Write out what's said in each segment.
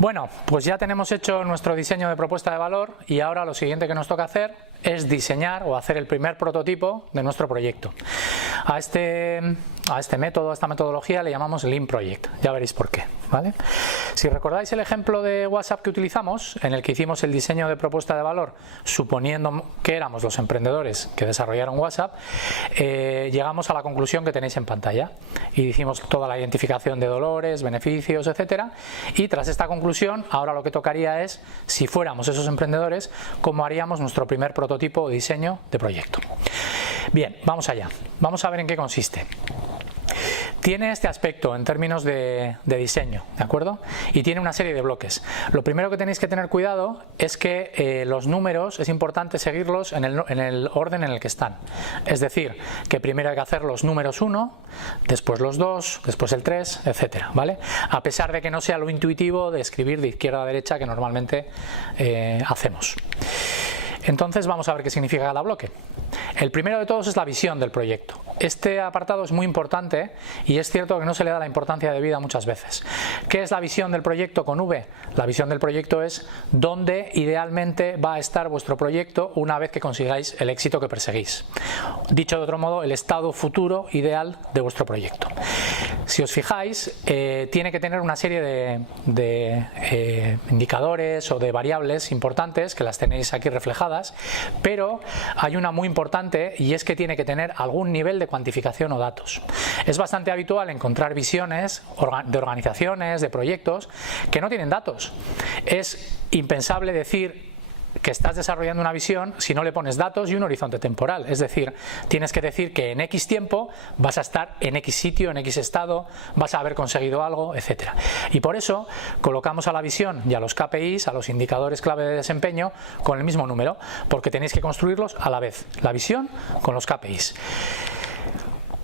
Bueno, pues ya tenemos hecho nuestro diseño de propuesta de valor y ahora lo siguiente que nos toca hacer es diseñar o hacer el primer prototipo de nuestro proyecto. A este método, a esta metodología le llamamos Lean Project, ya veréis por qué, ¿vale? Si recordáis el ejemplo de WhatsApp que utilizamos, en el que hicimos el diseño de propuesta de valor, suponiendo que éramos los emprendedores que desarrollaron WhatsApp, llegamos a la conclusión que tenéis en pantalla y hicimos toda la identificación de dolores, beneficios, etcétera, y tras esta conclusión, ahora lo que tocaría es, si fuéramos esos emprendedores, cómo haríamos nuestro primer prototipo o diseño de proyecto. Bien, vamos allá. Vamos a ver en qué consiste. Tiene este aspecto en términos de diseño, ¿de acuerdo? Y tiene una serie de bloques. Lo primero que tenéis que tener cuidado es que los números es importante seguirlos en el orden en el que están. Es decir, que primero hay que hacer los números 1, después los 2, después el 3, etcétera, ¿vale? A pesar de que no sea lo intuitivo de escribir de izquierda a derecha que normalmente hacemos. Entonces vamos a ver qué significa cada bloque. El primero de todos es la visión del proyecto. Este apartado es muy importante y es cierto que no se le da la importancia debida muchas veces. ¿Qué es la visión del proyecto con V? La visión del proyecto es dónde idealmente va a estar vuestro proyecto una vez que consigáis el éxito que perseguís. Dicho de otro modo, el estado futuro ideal de vuestro proyecto. Si os fijáis, tiene que tener una serie de indicadores o de variables importantes que las tenéis aquí reflejadas, pero hay una muy importante y es que tiene que tener algún nivel de cuantificación o datos. Es bastante habitual encontrar visiones de organizaciones, de proyectos que no tienen datos. Es impensable decir que estás desarrollando una visión si no le pones datos y un horizonte temporal. Es decir, tienes que decir que en X tiempo vas a estar en X sitio, en X estado, vas a haber conseguido algo, etcétera. Y por eso colocamos a la visión y a los KPIs, a los indicadores clave de desempeño, con el mismo número, porque tenéis que construirlos a la vez, la visión con los KPIs.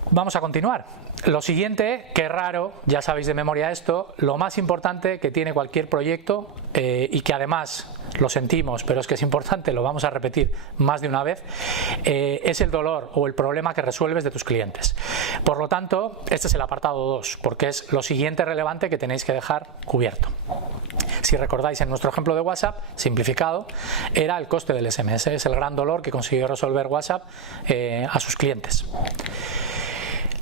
Vamos a continuar. Lo siguiente, que raro, ya sabéis de memoria esto, lo más importante que tiene cualquier proyecto y que además lo sentimos, pero es que es importante, lo vamos a repetir más de una vez, es el dolor o el problema que resuelves de tus clientes. Por lo tanto, este es el apartado 2, porque es lo siguiente relevante que tenéis que dejar cubierto. Si recordáis, en nuestro ejemplo de WhatsApp, simplificado, era el coste del SMS, es el gran dolor que consiguió resolver WhatsApp a sus clientes.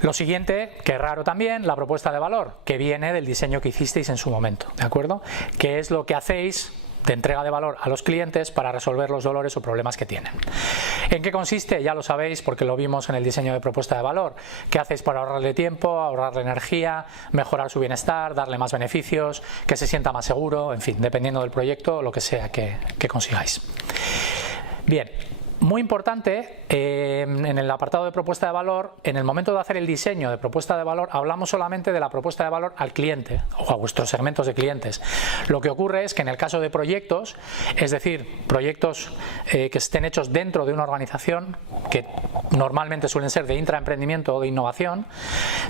Lo siguiente, que es raro también, la propuesta de valor, que viene del diseño que hicisteis en su momento, ¿de acuerdo? Que es lo que hacéis de entrega de valor a los clientes para resolver los dolores o problemas que tienen. ¿En qué consiste? Ya lo sabéis porque lo vimos en el diseño de propuesta de valor. ¿Qué hacéis para ahorrarle tiempo, ahorrarle energía, mejorar su bienestar, darle más beneficios, que se sienta más seguro, en fin, dependiendo del proyecto, lo que sea que consigáis? Bien. Muy importante, en el apartado de propuesta de valor, en el momento de hacer el diseño de propuesta de valor, hablamos solamente de la propuesta de valor al cliente o a vuestros segmentos de clientes. Lo que ocurre es que en el caso de proyectos, es decir, proyectos que estén hechos dentro de una organización, que normalmente suelen ser de intraemprendimiento o de innovación,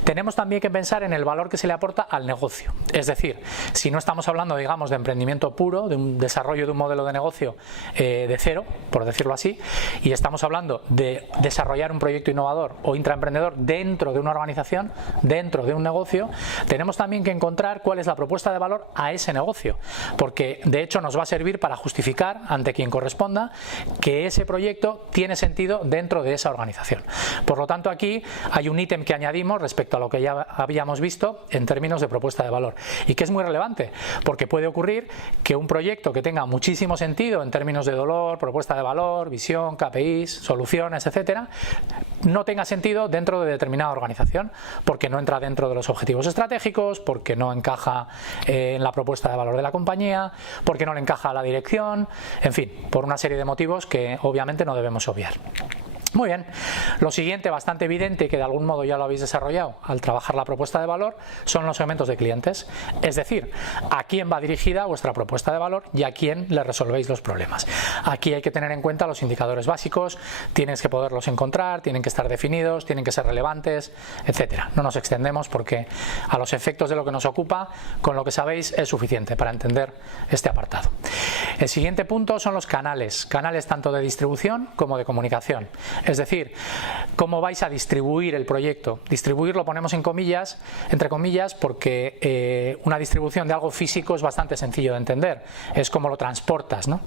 tenemos también que pensar en el valor que se le aporta al negocio. Es decir, si no estamos hablando, digamos, de emprendimiento puro, de un desarrollo de un modelo de negocio de cero, por decirlo así, y estamos hablando de desarrollar un proyecto innovador o intraemprendedor dentro de una organización, dentro de un negocio, tenemos también que encontrar cuál es la propuesta de valor a ese negocio, porque de hecho nos va a servir para justificar ante quien corresponda que ese proyecto tiene sentido dentro de esa organización. Por lo tanto, aquí hay un ítem que añadimos respecto a lo que ya habíamos visto en términos de propuesta de valor y que es muy relevante, porque puede ocurrir que un proyecto que tenga muchísimo sentido en términos de dolor, propuesta de valor, visión, KPIs, soluciones, etcétera, no tenga sentido dentro de determinada organización, porque no entra dentro de los objetivos estratégicos, porque no encaja en la propuesta de valor de la compañía, porque no le encaja a la dirección, en fin, por una serie de motivos que obviamente no debemos obviar. Muy bien, lo siguiente, bastante evidente, que de algún modo ya lo habéis desarrollado al trabajar la propuesta de valor, son los segmentos de clientes, es decir, a quién va dirigida vuestra propuesta de valor y a quién le resolvéis los problemas. Aquí hay que tener en cuenta los indicadores básicos, tienes que poderlos encontrar, tienen que estar definidos, tienen que ser relevantes, etcétera. No nos extendemos porque a los efectos de lo que nos ocupa, con lo que sabéis es suficiente para entender este apartado. El siguiente punto son los canales tanto de distribución como de comunicación. Es decir, cómo vais a distribuir el proyecto. Distribuir lo ponemos en comillas, entre comillas, porque una distribución de algo físico es bastante sencillo de entender. Es como lo transportas, ¿no?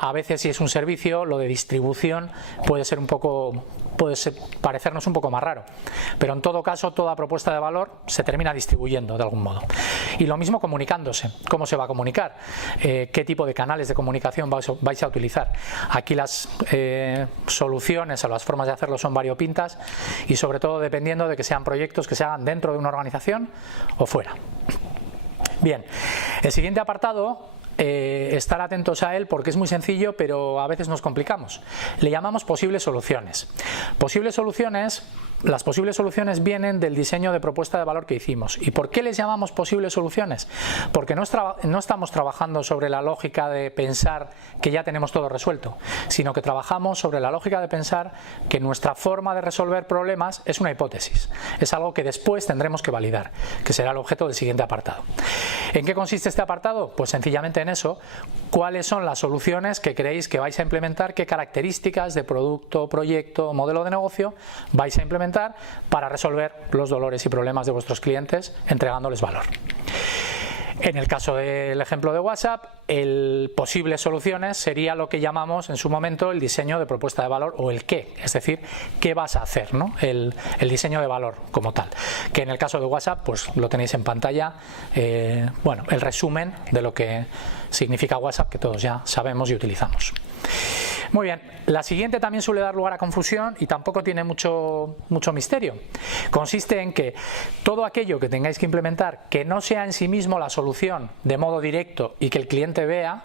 A veces, si es un servicio, lo de distribución puede ser parecernos un poco más raro, pero en todo caso toda propuesta de valor se termina distribuyendo de algún modo. Y lo mismo comunicándose. ¿Cómo se va a comunicar? ¿Qué tipo de canales de comunicación vais a utilizar? Aquí las soluciones o las formas de hacerlo son variopintas y sobre todo dependiendo de que sean proyectos que se hagan dentro de una organización o fuera. Bien, el siguiente apartado, estar atentos a él porque es muy sencillo, pero a veces nos complicamos. Le llamamos posibles soluciones. Las posibles soluciones vienen del diseño de propuesta de valor que hicimos. ¿Y por qué les llamamos posibles soluciones? Porque no estamos trabajando sobre la lógica de pensar que ya tenemos todo resuelto, sino que trabajamos sobre la lógica de pensar que nuestra forma de resolver problemas es una hipótesis. Es algo que después tendremos que validar, que será el objeto del siguiente apartado. ¿En qué consiste este apartado? Pues sencillamente en eso. ¿Cuáles son las soluciones que creéis que vais a implementar? ¿Qué características de producto, proyecto, modelo de negocio vais a implementar para resolver los dolores y problemas de vuestros clientes entregándoles valor? En el caso del ejemplo de WhatsApp, el posibles soluciones sería lo que llamamos en su momento el diseño de propuesta de valor o el qué, es decir, qué vas a hacer, ¿no? El diseño de valor como tal, que en el caso de WhatsApp pues lo tenéis en pantalla, bueno, el resumen de lo que significa WhatsApp, que todos ya sabemos y utilizamos. Muy bien, la siguiente también suele dar lugar a confusión y tampoco tiene mucho misterio. Consiste en que todo aquello que tengáis que implementar que no sea en sí mismo la solución de modo directo y que el cliente vea,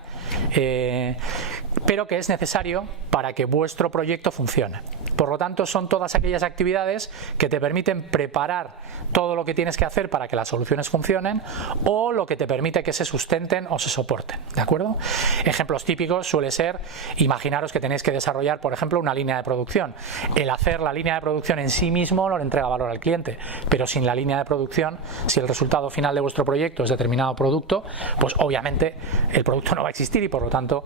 pero que es necesario para que vuestro proyecto funcione. Por lo tanto, son todas aquellas actividades que te permiten preparar todo lo que tienes que hacer para que las soluciones funcionen o lo que te permite que se sustenten o se soporten, ¿de acuerdo? Ejemplos típicos suele ser, imaginaros que tenéis que desarrollar, por ejemplo, una línea de producción. El hacer la línea de producción en sí mismo no le entrega valor al cliente, pero sin la línea de producción, si el resultado final de vuestro proyecto es determinado producto, pues obviamente el producto no va a existir y por lo tanto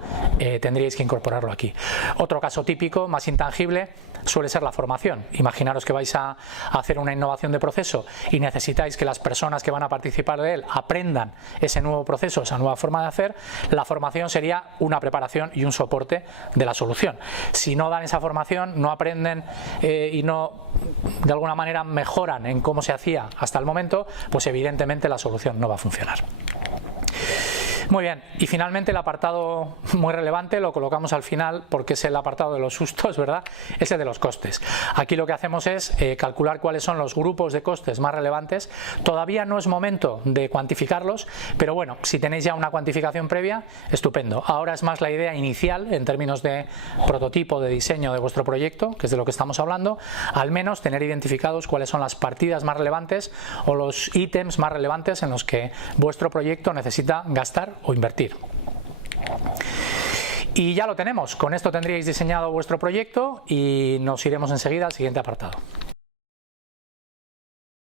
tendríais que incorporarlo aquí. Otro caso típico, más intangible, suele ser la formación. Imaginaros que vais a hacer una innovación de proceso y necesitáis que las personas que van a participar de él aprendan ese nuevo proceso, esa nueva forma de hacer. La formación sería una preparación y un soporte de la solución. Si no dan esa formación, no aprenden y no de alguna manera mejoran en cómo se hacía hasta el momento, pues evidentemente la solución no va a funcionar. Muy bien, y finalmente el apartado muy relevante lo colocamos al final porque es el apartado de los sustos, ¿verdad? Ese de los costes. Aquí lo que hacemos es calcular cuáles son los grupos de costes más relevantes. Todavía no es momento de cuantificarlos, pero bueno, si tenéis ya una cuantificación previa, estupendo. Ahora es más la idea inicial en términos de prototipo, de diseño de vuestro proyecto, que es de lo que estamos hablando, al menos tener identificados cuáles son las partidas más relevantes o los ítems más relevantes en los que vuestro proyecto necesita gastar o invertir. Y ya lo tenemos, con esto tendríais diseñado vuestro proyecto y nos iremos enseguida al siguiente apartado.